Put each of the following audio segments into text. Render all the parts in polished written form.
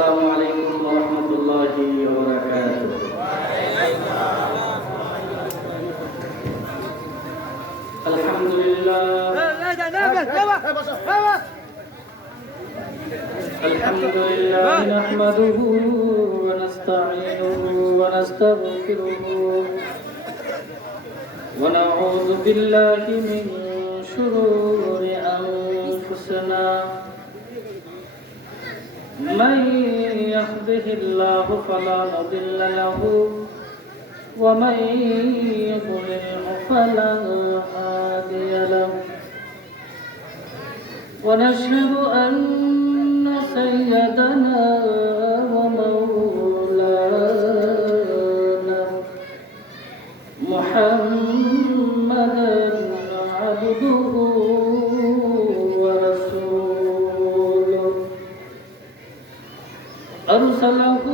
আসসালামু আলাইকুম ওয়া রাহমাতুল্লাহি ওয়া বারাকাতুহু। আলহামদুলিল্লাহ নাহমাদুহু ওয়া নাস্তাঈনুহু ওয়া নাস্তাগফিরুহু ওয়া নাউযু বিল্লাহি মিন শুরুরি আনফুসিনা من يهده الله فلا مضل له ومن يضلل فلا هادي له ونشهد أن سيدنا ومولانا محمدا عبده أرسله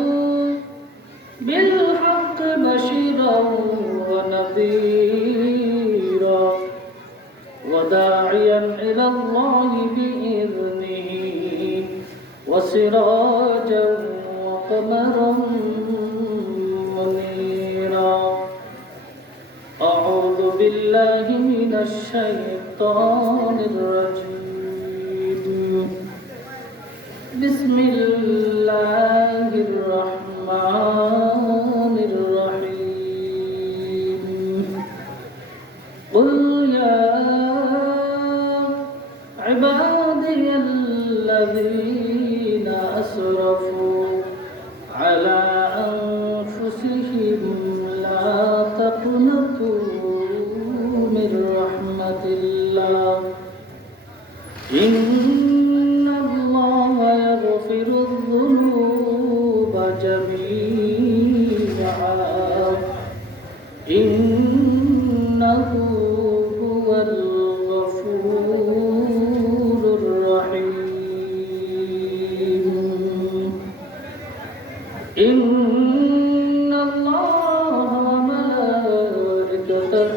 بالحق بشيرا ونذيرا وداعيا إلى الله بإذنه وسراجا وقمرا منيرا أعوذ بالله من الشيطان الرجيم بسم الله الرحمن الرحيم قل يا عبادي الذين أسرفوا على أنفسهم لا تقنطوا من رحمة الله يغفر الذنوب جميعا إنه هو الغفور الرحيم إن الله وملائكته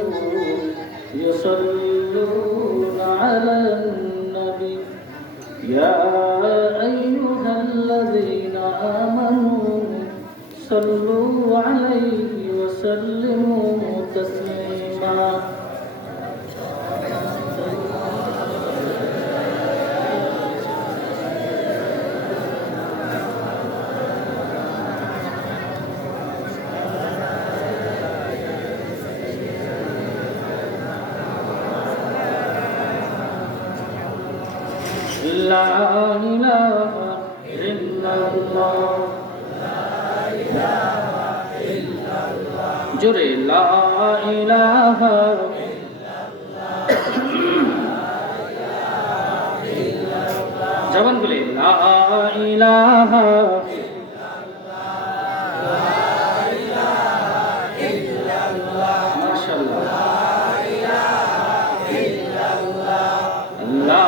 يصلون على النبي يا أيها الذين آمنوا صلوا عليه وسلموا تسليما لا إله إلا الله جري لا إله جبان بلي لا إله ما شاء الله لا إله إلا الله لا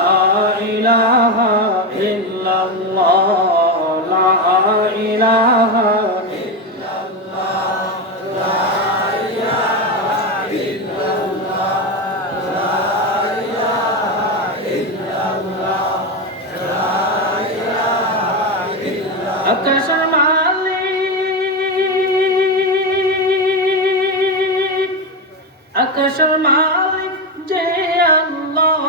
إله إلا الله لا إله إلا الله لا إله إلا الله لا إله إلا الله أكشر مالك أكشر مالك جي الله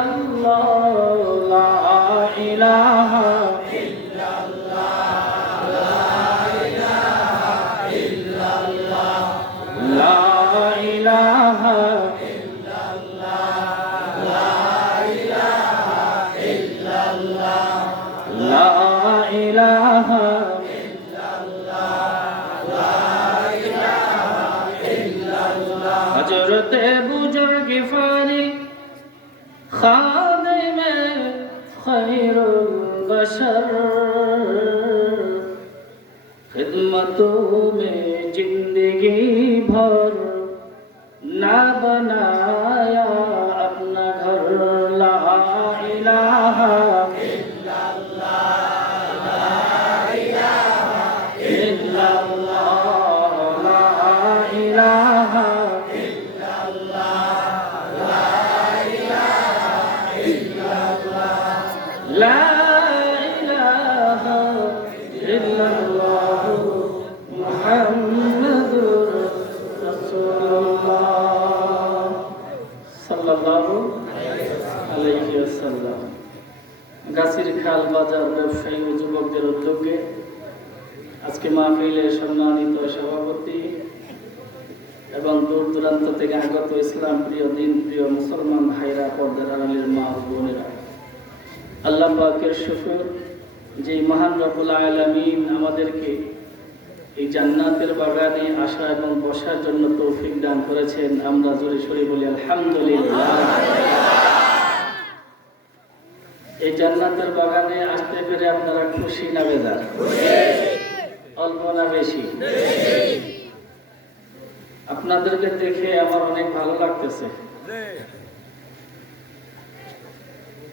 الله لا إله إلا الله لا إله إلا الله لا إله إلا الله لا إله إلا الله لا إله إلا الله لا إله إلا الله حضرت बुजुर्ग फारी खादिम खैरुल बशर खिदमतों में जिंदगी भर ना बनाया अपना घर ला इलाहा इल्लल्लाह ला इलाहा इल्लल्लाह ला इलाहा इल्लल्लाह ला इलाहा इल्लल्लाह ওয়াসাল্লাম। গাছির খাল বাজার ব্যবসায়ী ও যুবকদের উদ্যোগে আজকে মাহফিলের সম্মানিত সভাপতি এবং দূর দূরান্ত থেকে আগত ইসলাম প্রিয় দিন প্রিয় মুসলমান ভাইরা, পর্দার আড়ালের মা ও বোনেরা, আল্লাহ পাকের শুকর যে মহান রব্বুল আলামিন আমাদেরকে এই জান্নাতের বাগানে আসা এবং বসার জন্য তৌফিক দান করেছেন। আমরা জোরে সোরে বলি আলহামদুলিল্লাহ। এই জান্নাতের বাগানে আসতে পেরে আপনারা খুশি না বেজার? অল্প না বেশি? আপনাদেরকে দেখে আমার অনেক ভালো লাগতেছে।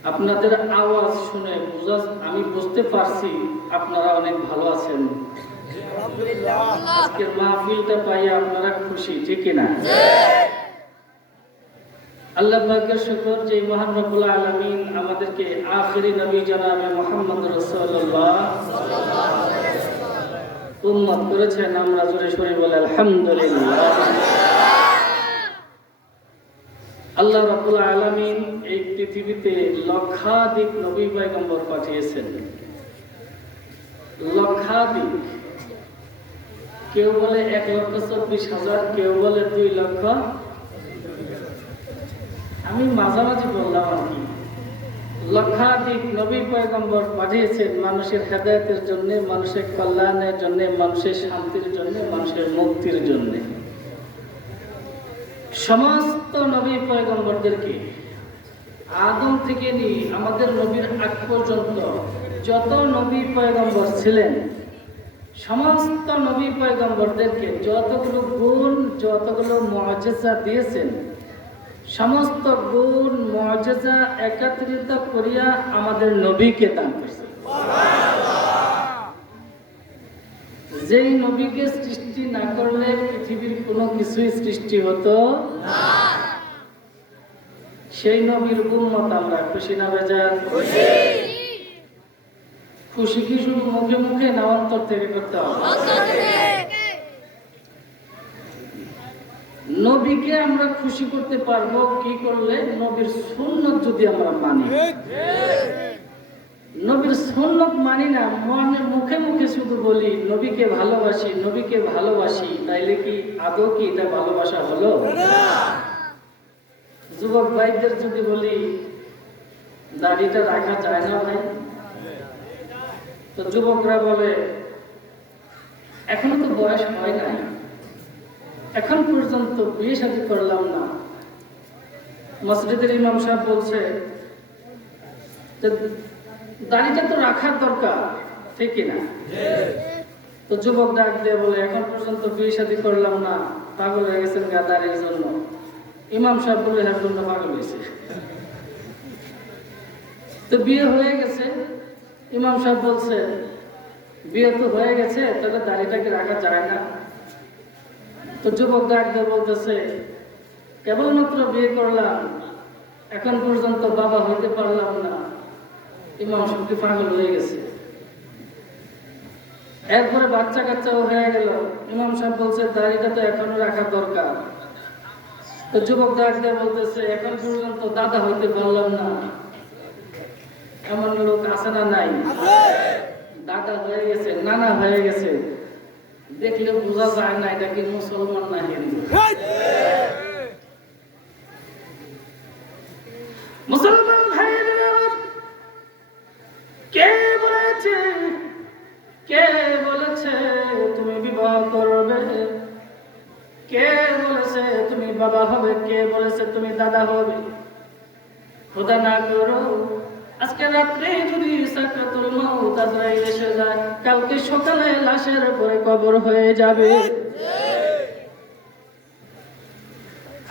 আপনাদের আওয়াজ শুনে আমি বুঝতে পারছি আপনারা অনেক ভালো আছেন। আজকের মাহফিলটা পাইয়া আপনারা খুশি, ঠিক কিনা? আল্লাহ পাকের শুকর যে মহান রব্বুল আলামিন আমাদেরকে আখিরি নবী জনাবে মুহাম্মদ রাসূলুল্লাহ উম্মত করেছেন। আমরা জোরে সোরে বলি আলহামদুলিল্লাহ। আল্লাহ রাব্বুল আলামিন এই পৃথিবীতে লক্ষাধিক নবী পয়গম্বর পাঠিয়েছেন, লক্ষাধিক। কেউ বলে 1,24,000, কেউ বলে 2 লক্ষ। আমি মাঝামাঝি বললাম আর কি। লক্ষাধিক নবী পয়গম্বর পাঠিয়েছেন মানুষের হেদায়েতের জন্য, মানুষের কল্যাণের জন্য, মানুষের শান্তির জন্য, মানুষের মুক্তির জন্য। সমস্ত নবী পয়গম্বরদেরকে আদম থেকে নিয়ে আমাদের নবীর আগ পর্যন্ত যত নবী পয়গম্বর ছিলেন, সমস্ত নবী পয়গম্বরদেরকে যতগুলো গুণ, যতগুলো মুআজিজা দিয়েছেন, সমস্ত গুণ মুআজিজা একত্রিত করিয়া আমাদের নবীকে দান করেছেন। যেই নবীকে সৃষ্টি না করলে পৃথিবীর কোনো কিছুই সৃষ্টি হতো না। সেই নবীর উম্মত আমরা, খুশি না বেজার? খুশি কি শুধু মুখে মুখে না অন্তর থেকে করতে হবে? নবীকে আমরা খুশি করতে পারবো কি করলে? নবীর সুন্নাত যদি আমরা মানি। নবীর সুন্নাত মানি না, মনে মুখে মুখে শুধু বলি নবীকে ভালোবাসি, নবীকে ভালোবাসি, তাইলে কি আদৌ কি এটা ভালোবাসা হলো? যুবক ভাইদের যদি বলি দাড়িটা রাখা যায় না ভাই, তো যুবকরা বলে এখনো তো বয়স হয় নাই, এখন পর্যন্ত বিয়ে শাদী করলাম না। মসজিদের ইমাম সাহেব বলছে যে দাড়িটা তো রাখার দরকার, ঠিক কিনা? তো যুবক ডাক দিয়ে বলে এখন পর্যন্ত বিয়ে শাদী করলাম না, পাগল হয়ে গেছেন গা দাড়ির জন্য। ইমাম সাহেব বলে এর জন্য পাগল হয়েছে। তো বিয়ে হয়ে গেছে, ইমাম সাহেব বলছে বিয়ে তো হয়ে গেছে, তাহলে দাড়িটাকে রাখা যায় না? তো যুবক ডাক দিয়ে বলতেছে কেবলমাত্র বিয়ে করলাম, এখন পর্যন্ত বাবা হইতে পারলাম না। ইমাম সাহেব পাগল হয়ে গেছে। এরপরে বাচ্চা কাচ্চাও হয়ে গেল, ইমাম সাহেব বলছে দাড়িটা তো এখনো রাখা দরকার। তো যুবক ডাক দিয়ে বলতেছে এখন পর্যন্ত দাদা হইতে পারলাম না। এমন লোক আছে না নাই? দাদা হয়ে গেছে, নানা হয়ে গেছে, দেখলে বোঝা যায় না এটা কি মুসলমান না হিন্দু। মুসলমান ভাইরা, কে বলেছে তুমি বিবাহ করবে? কে বলেছে তুমি বাবা হবে? কে বলেছে তুমি দাদা হবে? খোদা না করো আজকে রাত্রে যদি সাকরাতুল মাউত আজরাইল এসে যায়, কালকে সকালে লাশের উপরে কবর হয়ে যাবে।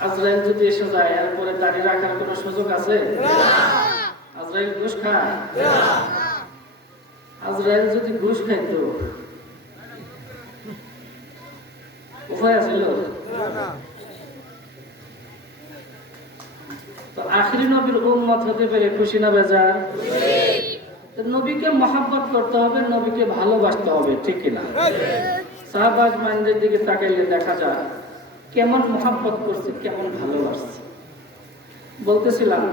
আজরাইল যদি এসে যায় এরপরে দাড়ি রাখার কোনো সুযোগ আছে? আজরাইল ঘুষ খায়? আজরাইল যদি ঘুষ খাইতো উপায় আছিল? তো আখিরি নবীর উম্মত হতে পেরে খুশি না বেজার? নবীকে মহব্বত করতে হবে, নবীকে ভালোবাসতে হবে, ঠিক কিনা? সাহাবাজ মানদের দিকে তাকাইলে দেখা যায় কেমন মহব্বত করছে, কেমন ভালোবাসছে। বলতেছিলাম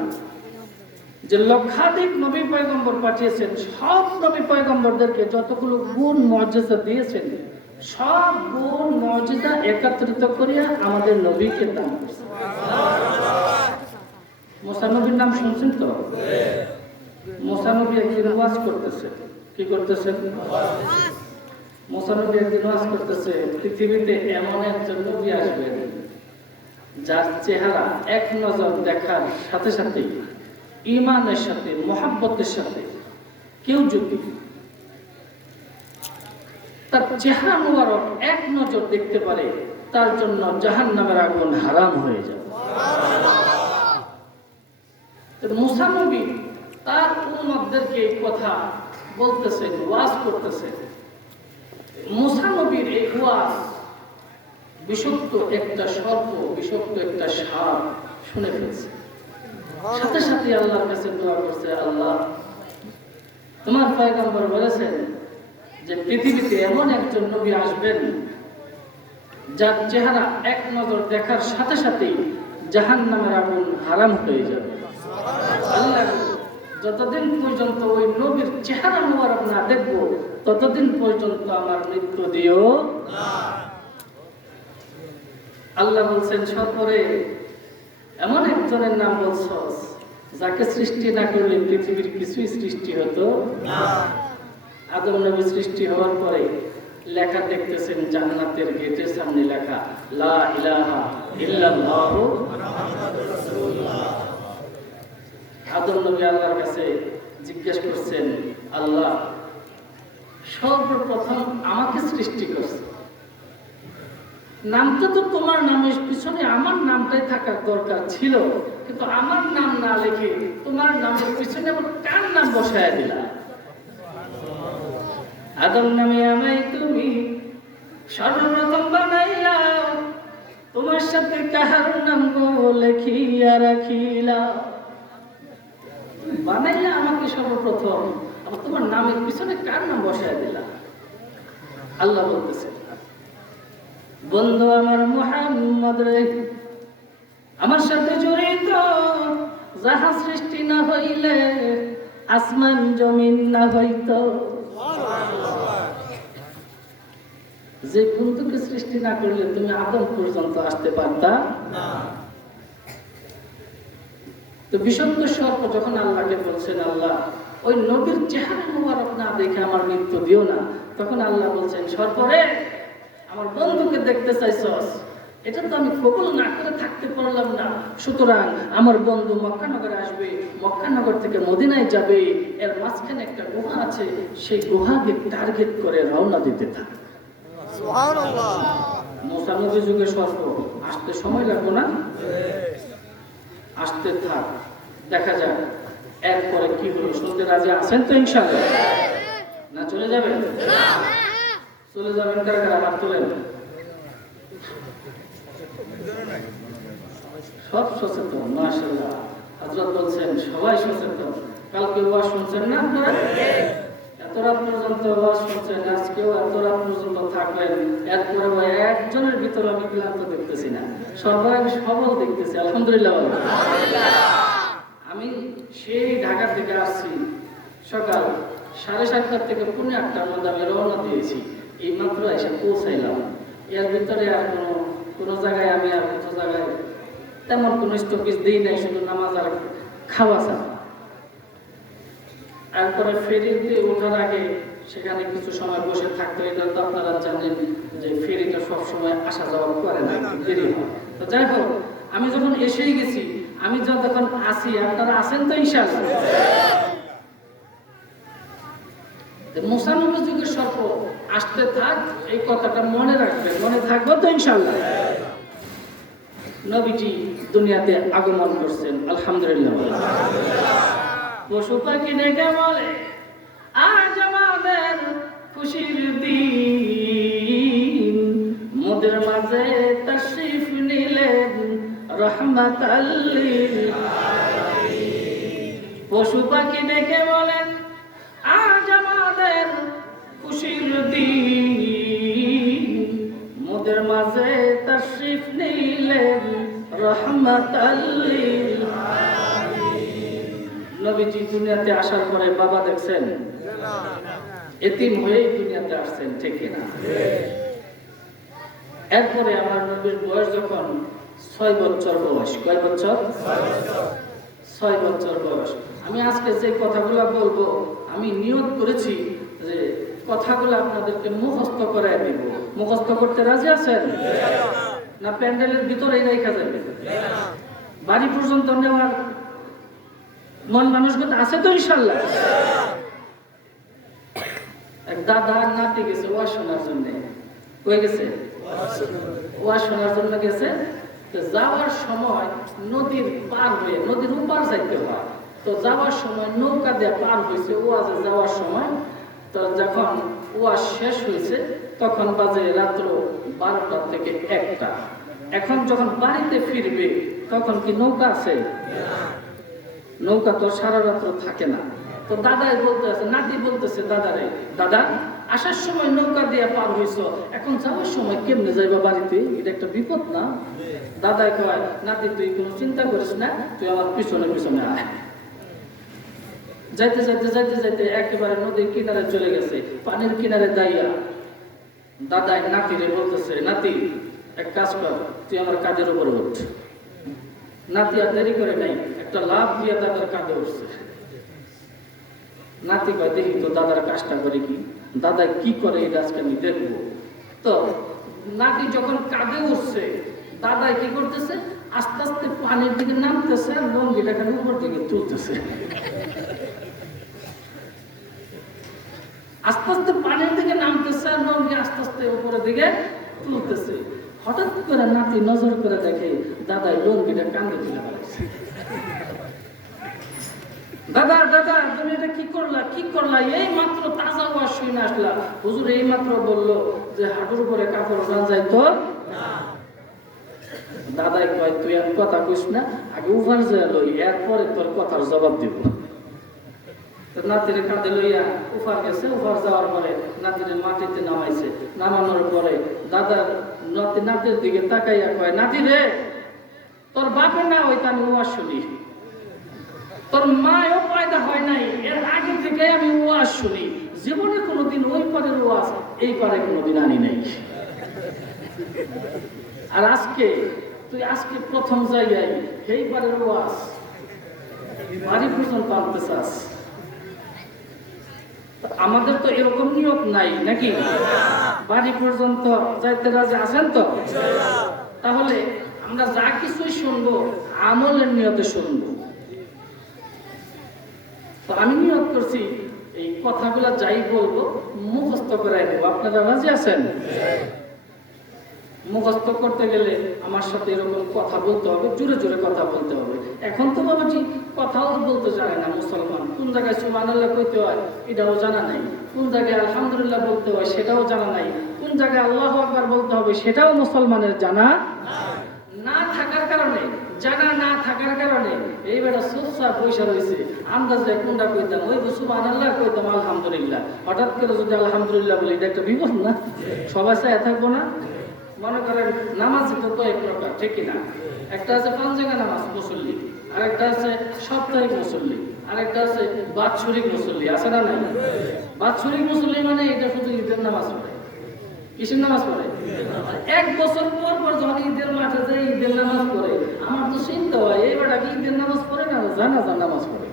যে লক্ষাধিক নবী পয়গম্বর পাঠিয়েছেন, সব নবী পয়গম্বরদেরকে যতগুলো গুণ মর্যাদা দিয়েছেন, সব গুণ মর্যাদা একত্রিত করিয়া আমাদের নবীকে দান করেছেন। মুসা নবীর নাম শুনছেন তো? মুসা নবী একদিন ওয়াজ করতেছে। কি করতেছেন? মুসা নবী একদিন ওয়াজ করতেছে, পৃথিবীতে এমন একজন নবী আসবেন যার চেহারা এক নজর দেখার সাথে সাথে ঈমানের সাথে, মুহাব্বতের সাথে কেউ যদি তার চেহারা মোবারক এক নজর দেখতে পারে, তার জন্য জাহান্নামের আগুন হারাম হয়ে যাবে। মুসা নবী তার উম্মতদেরকে এই কথা বলতেছেন, ওয়াজ করতেছেন। মুসা নবীর এই ওয়াজ বিষাক্ত একটা সর্প, বিষাক্ত একটা সাপ শুনে ফেলছে। সাথে সাথে আল্লাহর কাছে দোয়া করছে, আল্লাহ তোমার পয়গম্বর বলেছেন যে পৃথিবীতে এমন একজন নবী আসবেন যার চেহারা এক নজর দেখার সাথে সাথেই জাহান্নামের আগুন হারাম হয়ে যাবে। আল্লাহ যতদিন পর্যন্ত ওই নবীর চেহারা মোবারক না দেখবো, ততদিন পর্যন্ত আমার মৃত্যু দিও না। আল্লাহ বলছেন, সর্বরে এমন একজনের নাম বলছস যাকে সৃষ্টি না করলে পৃথিবীর কিছুই সৃষ্টি হতো না। আদম নবী সৃষ্টি হওয়ার পরে লেখা দেখতেছেন জান্নাতের গেটের সামনে লেখা, লা ইলাহা ইল্লাল্লাহু মুহাম্মাদুর রাসূলুল্লাহ। আদম নবী আল্লাহর কাছে জিজ্ঞেস করছেন, আল্লাহ সর্বপ্রথম আমাকে সৃষ্টি করছে, নামটা তো তোমার নামের পিছনে আমার নামটাই থাকার দরকার ছিল, কিন্তু আমার নাম না লিখে তোমার নামের পিছনে আবার কার নাম বসায় দিলা? আদম নামে আমায় তুমি সর্বপ্রথম বানাইলা, তোমার সাথে কাহার নাম লেখিয়া রাখিলা। বানাইলা আমাকে সর্বপ্রথম, আবার তোমার নামের পিছনে কার নাম বসায় দিলা? আল্লাহ বলতেছে, বন্ধু আমার মুহাম্মদ রে, আমার সাথে জড়িত যাহা সৃষ্টি না হইলে আসমান জমিন না হইত, যে বন্ধুকে সৃষ্টি না করলে তুমি আদম পর্যন্ত আসতে পারতা না। তো বিষাক্ত সর্প যখন আল্লাহকে বলছেন, আল্লাহ ওই নবীর চেহারা মোবারক না দেখে আমার মৃত্যু দিও না, তখন আল্লাহ বলছেন, সর্পরে আমার বন্ধুকে দেখতে চাইছস, এটা তো আমি কবুল না করে থাকতে পারলাম না। সুতরাং আমার বন্ধু মক্কানগরে আসবে, মক্কানগর থেকে মদিনায় যাবে, এর মাঝখানে একটা গুহা আছে, সেই গুহাকে টার্গেট করে রওনা দিতে থাক। সুবহানাল্লাহ। মুসা নবী যুগে সর্প আসতে সময় লাগবে না, আসতে থাক, দেখা যাক এরপরে কি হলো। শুনতে রাজি আছেন তো ইনশাআল্লাহ? না চলে যাবেন? চলে যাবেন কারা কারা? হাত তোলেন। সব সচেতন, মাশাআল্লাহ। হযরত বলছেন সবাই সচেতন। কালকে ওয়াজ শুনছেন না আপনারা? এত রাত পর্যন্ত ওয়াজ শুনছেন, আজকেও এত রাত পর্যন্ত থাকবেন। এরপরে একজনের ভিতরে আমি ক্লান্ত দেখতেছি না, সবাই সবল দেখতেছি। আলহামদুলিল্লাহ। আমি সেই ঢাকা থেকে আসছি সকাল 7:30 থেকে 7:45 মধ্যে আমি রওনা দিয়েছি, এই মাত্র এসে পৌঁছাইলাম। এর ভিতরে আর কোনো জায়গায় আমি আর কোনো জায়গায় তেমন কোনো স্টপেজ দিই নাই, শুধু নামাজ আর খাওয়া ছাড়া। তারপরে ফেরিতে ওঠার আগে সেখানে কিছু সময় বসে থাকতে, এটা তো আপনারা জানেন যে ফেরিটা সবসময় আসা যাওয়া করে না, দেরি হয়। তো যাই হোক, আমি যখন এসেই গেছি, আমি যখন আসি, আপনারা আছেন তো ইনশাআল্লাহ? মুসা নবী যুগের সর্প আসতে থাক, এই কথাটা মনে রাখবেন, মনে থাকবে তো ইনশাআল্লাহ? নবীজি দুনিয়াতে আগমন করছেন, আলহামদুলিল্লাহ। পশু পাখি ডেকে বলে, আজ আমাদের খুশির দিন, মোদের মাঝে তাশরিফ নিলেন রাহমাতাল লিল আলামিন। পশু পাখি ডেকে বলেন, আজ আমাদের খুশির দিন, মোদের মাঝে তাশরিফ নিলেন রাহমাতাল লিল আলামিন। নবীজি দুনিয়াতে আসার পরে বাবা দেখছেন? এতিম হয়েই দুনিয়াতে আসছেন, ঠিক কিনা? এরপরে আমার নবীর বয়স যখন 6 বছর বয়স, কয় বছর? 6 বছর বয়স। আমি আজকে যে কথাগুলো বলবো, আমি নিয়ত করেছি যে কথাগুলো আপনাদেরকে মুখস্থ করায় দেব। মুখস্থ করতে রাজি আছেন? না প্যান্ডেলের ভিতরেই রেখা যাবে? বাড়ি পর্যন্ত নেওয়ার মন মানসিকতা আছে তো ইনশাআল্লাহ? এক দাদা নাতি গেছে ওয়াজ শোনার জন্য। কই গেছে? ওয়াজ শোনার জন্য গেছে। তো যাওয়ার সময় নদীর পার হয়ে, নদীর উপার যাইতে হয়। তো যাওয়ার সময় নৌকা দিয়ে পার হয়েছে ওয়াজে যাওয়ার সময়। তো যখন ওয়াজ শেষ হয়েছে তখন বাজে রাত্র 12টা থেকে 1টা। এখন যখন বাড়িতে ফিরবে তখন কি নৌকা আছে? নৌকা তো সারা রাত্র থাকে না। তো দাদাই বলতেছে, নাতি বলতেছে দাদারে, দাদা আসার সময় নৌকা দিয়ে পার হইছ, এখন যাওয়ার সময় কেমনে যাইবা বাড়িতে? এটা একটা বিপদ না? দাদাই কয়, নাতি তুই কোনো চিন্তা করিস না, তুই আমার পিছনে পিছনে আয়। যাইতে যাইতে যাইতে যাইতে একেবারে নদীর কিনারে চলে গেছে। পানির কিনারে দাইয়া দাদাই নাতিরে বলতেছে, নাতি এক কাজ কর, তুই আমার কাঁধের উপর উঠ। নাতি আর দেরি করে নাই, একটা লাফ দিয়ে দাদার কাঁধে উঠছে। নাতি কয়, দেখি তো দাদার কাজটা করে কি, দাদা কি করে এই আজকে আমি দেখবো। তো নাতি যখন কাঁধে উঠছে, দাদা কি করতেছে, আস্তে আস্তে পানির দিকে নামতেছে আর লঙ্গিটা খালি উপর দিকে তুলতেছে। আস্তে আস্তে পানির দিকে নামতেছে আর লঙ্গি আস্তে আস্তে উপরের দিকে তুলতেছে। হঠাৎ করে নাতি নজর করে দেখে দাদাই লঙ্গিটা কান্দে তুলে ফেলেছে। দাদা দাদা তুমি এটা কি করলা, কি করলা? এই মাত্র তাজা ওয়াজ শুনে আসলা, হুজুর এই মাত্র বললো যে হাঁটুর উপরে কাপড় ওঠান যাইতো না। দাদাই কয়, তুই আর কথা কইস না, আগে উভার যায় লই, এরপরে তোর কথার জবাব দিব। নাতিরে কাঁধে লইয়া উফার গেছে। উফার যাওয়ার পরে নাতিরে মাটিতে নামাইছে। নামানোর পরে দাদা নাতির দিকে তাকাইয়া কয়, নাতি রে, তোর বাপের না হইতে আমি ওয়াজ শুনি, তোর মাও পয়দা হয় নাই, এর আগে থেকে আমি ওয়াজ শুনি। জীবনে কোনোদিন ওই পারের ওয়াজ এই পারে কোনোদিন আনি নাই। আর আজকে তুই আজকে প্রথম জায়গায় এই পারের ওয়াজ বাড়ি পর্যন্ত আনতে চাস। আমাদের তো এরকম নিয়ত নাই নাকি? বাড়ি পর্যন্ত যাইতে রাজি আছেন তো? তাহলে আমরা যা কিছুই শুনবো আমলের নিয়তে শুনবো। তো আমি নিয়ত করছি এই কথাগুলো যাই বলবো মুখস্থ করাই দেবো। আপনারা রাজি আছেন? মুখস্থ করতে গেলে আমার সাথে এরকম কথা বলতে হবে, জোরে জোরে কথা বলতে হবে। এখন তো বাবাজি কথাও বলতে জানে না মুসলমান। কোন জায়গায় সুবহানাল্লাহ কইতে হয় এটাও জানা নাই, কোন জায়গায় আলহামদুলিল্লাহ বলতে হয় সেটাও জানা নাই, কোন জায়গায় আল্লাহু আকবার বলতে হবে সেটাও মুসলমানের জানা না থাকার কারণে, জানা না থাকার কারণে এইবার সুসা পয়সা রয়েছে। আন্দাজে কোনটা কইতাম, ওই সুবহানাল্লাহ কইতাম আলহামদুলিল্লাহ, হঠাৎ করে যদি আলহামদুলিল্লাহ বলি এটা একটা বিপদ না? সবাই চাই থাকবো না? মনে করেন নামাজ তো কয়েক প্রকার, ঠিক কিনা? একটা আছে পাঁচজাগা নামাজ মুসল্লি, আরেকটা আছে সাপ্তাহিক মুসল্লি, আরেকটা আছে বাৎসরিক মুসল্লি। আছে না নাই? বাৎসরিক মুসল্লি মানে এটা শুধু ঈদের নামাজ পড়ে। কিসের নামাজ পড়ে? এক বছর পর পর যখন ঈদের মাঠে যায় ঈদের নামাজ পড়ে, আমার তো চিন্তা হয় এইবার কি ঈদের নামাজ পড়ে না জানাজার নামাজ পড়ে?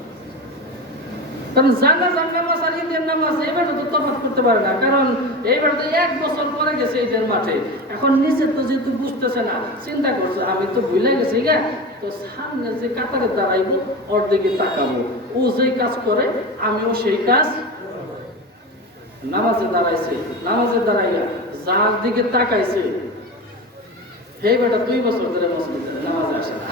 কারণ জানাজার নামাজ আর ঈদের নামাজ এবার তো তফাৎ করতে পারে না, কারণ এইবার তো এক বছর পরে গেছে ঈদের মাঠে। এখন নিজে তো যেহেতু বুঝতেছে না, চিন্তা করছে আমি তো ভুলে গেছি গা, তো সামনে যে কাতারে দাঁড়াইবো ওর দিকে তাকাবো, ও যেই কাজ করে আমিও সেই কাজ। নামাজে দাঁড়াইছে, নামাজে দাঁড়াইয়া যার দিকে তাকাইছে এই বেটা 2 বছর ধরে মসজিদে নামাজে আসে না,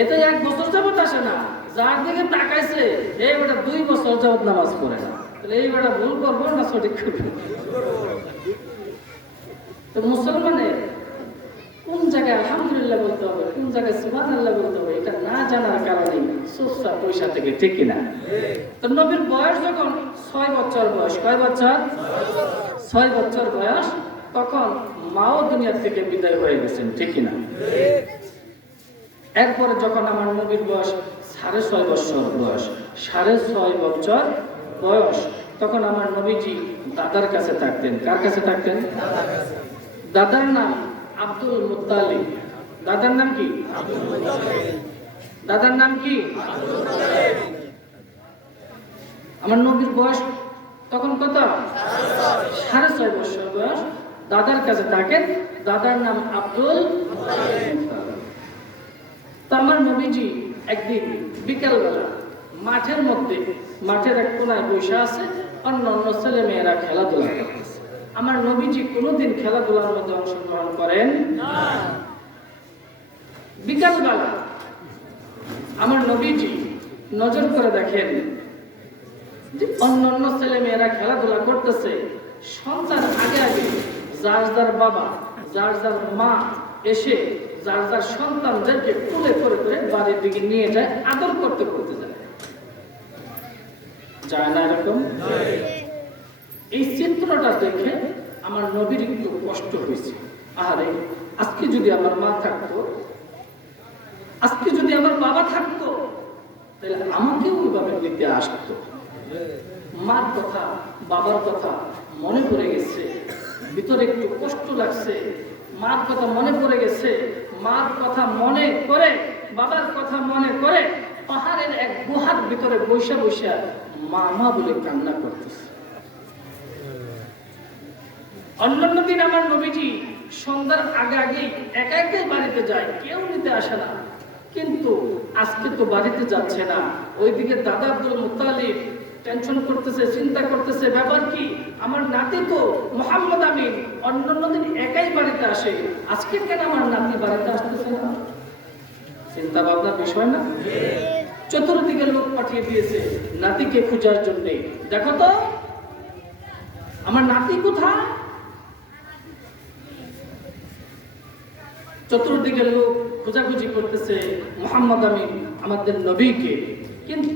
এতে 1 বছর যাবত আসে না। যার দিকে তাকাইছে এই বেটা 2 বছর যাবত নামাজ পড়ে না। তাহলে এই বেটা ভুল করবো না সঠিক করবো? তো মুসলমানের কোন জায়গায় আলহামদুলিল্লাহ বলতে হবে, কোন জায়গায় সুবহানাল্লাহ বলতে হবে, এটা না জানার কারণে সুসা পয়সা থেকে, ঠিক কিনা? তো নবীর বয়স যখন 6 বছর বয়স, কয় বছর? 6 বছর বয়স, তখন মাও দুনিয়া থেকে বিদায় হয়ে গেছেন, ঠিক কিনা? এরপরে যখন আমার নবীর বয়স 6.5 বছর বয়স, 6.5 বছর বয়স, তখন আমার নবীজি দাদার কাছে থাকতেন। কার কাছে থাকতেন? দাদার নাম আব্দুল মুত্তালিব। দাদার নাম কি? দাদার নাম কি? আমার নবীর বয়স তখন কত? 6.5 বছর বয়স। দাদার কাছে থাকেন, দাদার নাম আব্দুল মুত্তালিব। তো আমার নবীজি একদিন বিকালবেলা মাঠের মধ্যে, মাঠের এক কোনায় বসে আছে, অন্য অন্য ছেলে মেয়েরা খেলাধুলা করতেছে। আমার নবীজি কোনোদিন খেলাধুলার মধ্যে অংশগ্রহণ করেন না। বিকালবেলা আমার নবীজি নজর করে দেখেন যে অন্য অন্য ছেলে মেয়েরা খেলাধুলা করতেছে, সন্তান আগে আগে যার যার বাবা, যার যার মা এসে যার যার সন্তানদেরকে তুলে করে করে বাড়ির দিকে নিয়ে যায়, আদর করতে করতে যায়। যায় না এরকম? এই চিত্রটা দেখে আমার নবীর একটু কষ্ট হয়েছে। আরে আজকে যদি আমার মা থাকতো, আজকে যদি আমার বাবা থাকতো, তাহলে আমাকেও ওইভাবে নিতে আসতো। মার কথা, বাবার কথা মনে পড়ে গেছে, ভিতরে একটু কষ্ট লাগছে। মার কথা মনে পড়ে গেছে, মার কথা মনে করে, বাবার কথা মনে করে পাহাড়ের এক গুহার ভিতরে বসে বসে মা মা বলে কান্না করতেছে। অন্যান্য দিন আমার নবীজি সন্ধ্যার আগে আগে একা একাই বাড়িতে যায়, কেউ নিতে আসে না। কিন্তু আজকে তো বাড়িতে যাচ্ছে না। ওইদিকে দাদা আব্দুল মুত্তালিব টেনশন করতেছে, চিন্তা করতেছে, ব্যাপার কি? আমার নাতি তো মোহাম্মদ আমিন অন্যান্য দিন একাই বাড়িতে আসে, আজকে কেন আমার নাতি বাড়িতে আসতেছে না? চিন্তা ভাবনার বিষয় না? চতুর্দিকে লোক পাঠিয়ে দিয়েছে নাতিকে খোঁজার জন্য। দেখো তো আমার নাতি কোথায়? চতুর্দিকে লোক খোঁজাখুঁজি করতেছে মোহাম্মদ আমিন আমাদের নবীকে। কিন্তু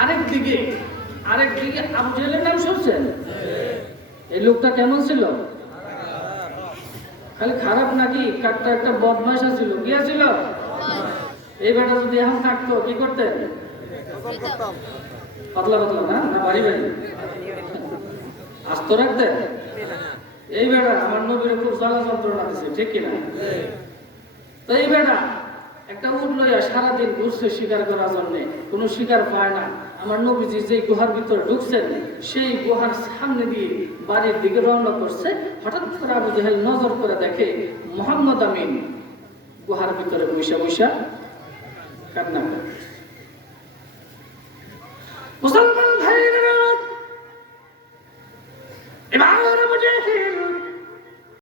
আরেকদিকে আবু জেহেলের নাম শুনছেন? এই লোকটা কেমন ছিল? খালি খারাপ নাকি? কাটটা একটা বদমাশ ছিল। কি ছিল? এই বেটা যদি এখন থাকতো কি করতেন? পাতলা পাতলা না, না বাড়ি বাড়ি আস্ত রাখতেন। এই বেটা আমার নবীর খুব জ্বালা যন্ত্রণা দিচ্ছে, ঠিক কিনা? তো এই বেটা একটা উট লইয়া সারাদিন ঘুরছে শিকার করার জন্য, কোনো শিকার পায় না। আমার নবীজি যে গুহার ভিতরে ঢুকছেন, সেই গুহার সামনে দিয়ে বাড়ির দিকে রওনা করছে। হঠাৎ করে আবু জেহেল নজর করে দেখে মোহাম্মদ আমিন গুহার ভিতরে বৈশা বৈশা কান্না করে। মুসলমান